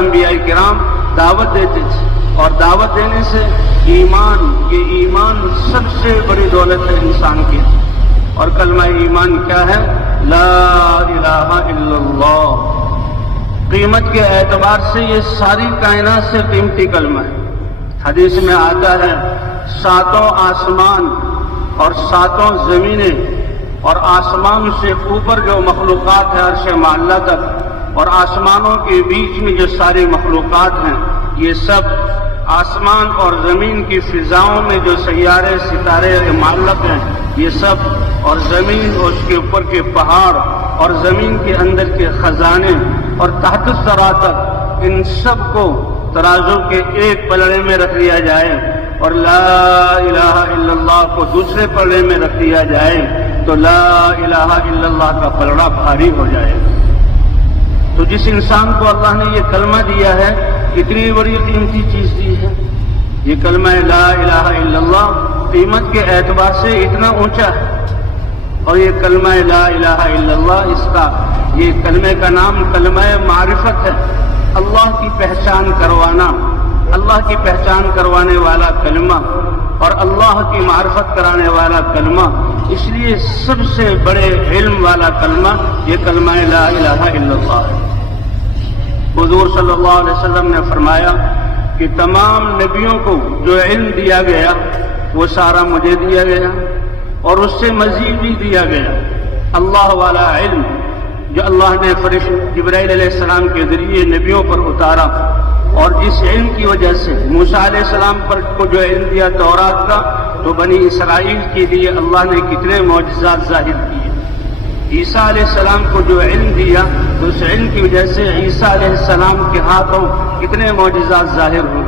انبیاء کرام دعوت دیتے تھے، اور دعوت دینے سے ایمان، یہ ایمان سب سے بڑی دولت ہے انسان کی۔ اور کلمہ ایمان کیا ہے؟ لا الہ الا اللہ۔ قیمت کے اعتبار سے یہ ساری کائنات سے قیمتی کلمہ ہے۔ حدیث میں آتا ہے 7 آسمان اور 7 زمینیں اور آسمان سے اوپر جو مخلوقات ہیں عرش معلیٰ تک، اور آسمانوں کے بیچ میں جو ساری مخلوقات ہیں، یہ سب آسمان اور زمین کی فضاؤں میں جو سیارے ستارے معلق ہیں یہ سب، اور زمین اور اس کے اوپر کے پہاڑ اور زمین کے اندر کے خزانے اور تحت الثری تک، ان سب کو ترازو کے ایک پلڑے میں رکھ لیا جائے اور لا الہ الا اللہ کو دوسرے پلڑے میں رکھ لیا جائے تو لا الہ الا اللہ کا پلڑا بھاری ہو جائے گا۔ تو جس انسان کو اللہ نے یہ کلمہ دیا ہے، اتنی بڑی قیمتی چیز دی ہے، یہ کلمہ لا الہ الا اللہ قیمت کے اعتبار سے اتنا اونچا ہے۔ اور یہ کلمہ لا الہ الا اللہ، اس کا یہ کلمے کا نام کلمہ معرفت ہے، اللہ کی پہچان کروانا، اللہ کی پہچان کروانے والا کلمہ اور اللہ کی معرفت کرانے والا کلمہ، اس لیے سب سے بڑے علم والا کلمہ یہ کلمہ لا الہ الا اللہ ہے۔ حضور صلی اللہ علیہ وسلم نے فرمایا کہ تمام نبیوں کو جو علم دیا گیا وہ سارا مجھے دیا گیا اور اس سے مزید بھی دیا گیا۔ اللہ والا علم جو اللہ نے فرشتہ جبرائیل علیہ السلام کے ذریعے نبیوں پر اتارا، اور اس علم کی وجہ سے موسیٰ علیہ السلام پر کو جو علم دیا تورات کا، تو بنی اسرائیل کے لیے اللہ نے کتنے معجزات ظاہر کیے۔ عیسیٰ علیہ السلام کو جو علم دیا، تو اس علم کی وجہ سے عیسیٰ علیہ السلام کے ہاتھوں کتنے معجزات ظاہر ہوئے۔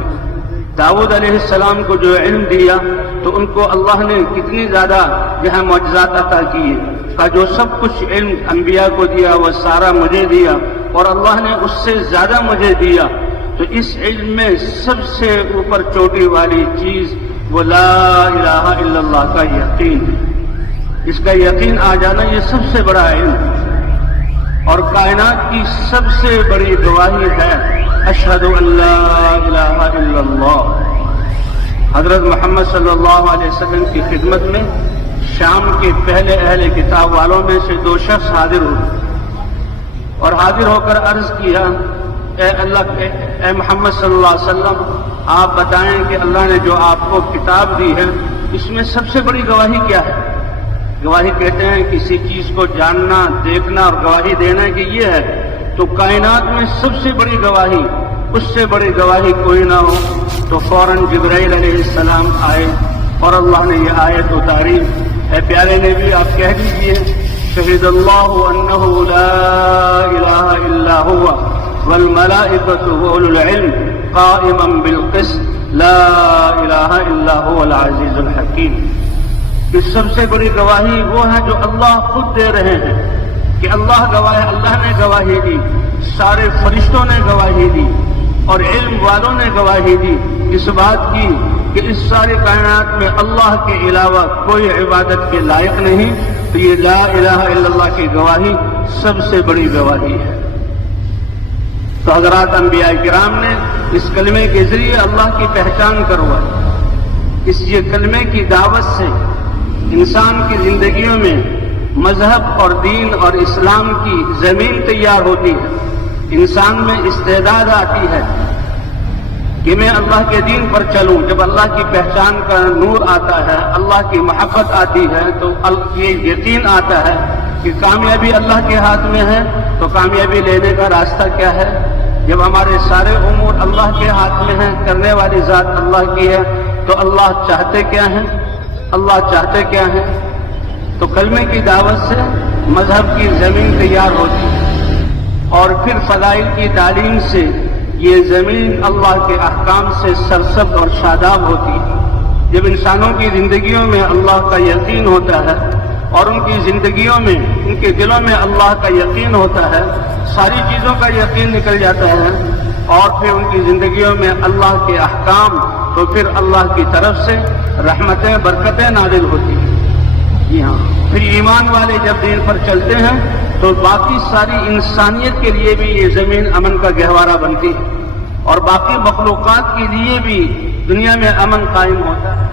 داؤد علیہ السلام کو جو علم دیا تو ان کو اللہ نے کتنی زیادہ جو ہے معجزات عطا کیے، کا جو سب کچھ علم انبیاء کو دیا وہ سارا مجھے دیا اور اللہ نے اس سے زیادہ مجھے دیا۔ تو اس علم میں سب سے اوپر چوٹی والی چیز وہ لا الہ الا اللہ کا یقین ہے۔ اس کا یقین آ جانا یہ سب سے بڑا علم ہے، اور کائنات کی سب سے بڑی گواہی ہے اشہد ان لا الہ الا اللہ۔ حضرت محمد صلی اللہ علیہ وسلم کی خدمت میں شام کے پہلے اہل کتاب والوں میں سے 2 شخص حاضر ہوئے اور حاضر ہو کر عرض کیا، اے محمد صلی اللہ علیہ وسلم، آپ بتائیں کہ اللہ نے جو آپ کو کتاب دی ہے اس میں سب سے بڑی گواہی کیا ہے؟ گواہی کہتے ہیں کسی چیز کو جاننا، دیکھنا اور گواہی دینا کہ یہ ہے، تو کائنات میں سب سے بڑی گواہی، اس سے بڑی گواہی کوئی نہ ہو۔ تو فوراً جبرائیل علیہ السلام آئے اور اللہ نے یہ آیت اتاری، اے پیارے نبی آپ کہہ دیجئے شہد اللہ انہ لا الہ الا ہوا والملائکۃ واولو العلم قائما بالقسط لا الہ الا هو العزیز الحکیم۔ اس سب سے بڑی گواہی وہ ہے جو اللہ خود دے رہے ہیں کہ اللہ گواہ، اللہ نے گواہی دی، سارے فرشتوں نے گواہی دی اور علم والوں نے گواہی دی اس بات کی کہ اس ساری کائنات میں اللہ کے علاوہ کوئی عبادت کے لائق نہیں۔ تو یہ لا الہ الا اللہ کی گواہی سب سے بڑی گواہی ہے۔ تو حضرات انبیاء کرام نے اس کلمے کے ذریعے اللہ کی پہچان کروائی۔ اس یہ کلمے کی دعوت سے انسان کی زندگیوں میں مذہب اور دین اور اسلام کی زمین تیار ہوتی ہے، انسان میں استعداد آتی ہے کہ میں اللہ کے دین پر چلوں۔ جب اللہ کی پہچان کا نور آتا ہے، اللہ کی محبت آتی ہے، تو یہ یقین آتا ہے کہ کامیابی اللہ کے ہاتھ میں ہے۔ تو کامیابی لینے کا راستہ کیا ہے؟ جب ہمارے سارے امور اللہ کے ہاتھ میں ہیں، کرنے والی ذات اللہ کی ہے، تو اللہ چاہتے کیا ہیں؟ اللہ چاہتے کیا ہیں؟ تو کلمے کی دعوت سے مذہب کی زمین تیار ہوتی ہے، اور پھر فضائل کی تعلیم سے یہ زمین اللہ کے احکام سے سرسبز اور شاداب ہوتی ہے۔ جب انسانوں کی زندگیوں میں اللہ کا یقین ہوتا ہے اور ان کی زندگیوں میں، ان کے دلوں میں اللہ کا یقین ہوتا ہے، ساری چیزوں کا یقین نکل جاتا ہے، اور پھر ان کی زندگیوں میں اللہ کے احکام، تو پھر اللہ کی طرف سے رحمتیں، برکتیں نازل ہوتی ہیں۔ جی ہاں، پھر ایمان والے جب دین پر چلتے ہیں تو باقی ساری انسانیت کے لیے بھی یہ زمین امن کا گہوارہ بنتی ہے۔ اور باقی مخلوقات کے لیے بھی دنیا میں امن قائم ہوتا ہے.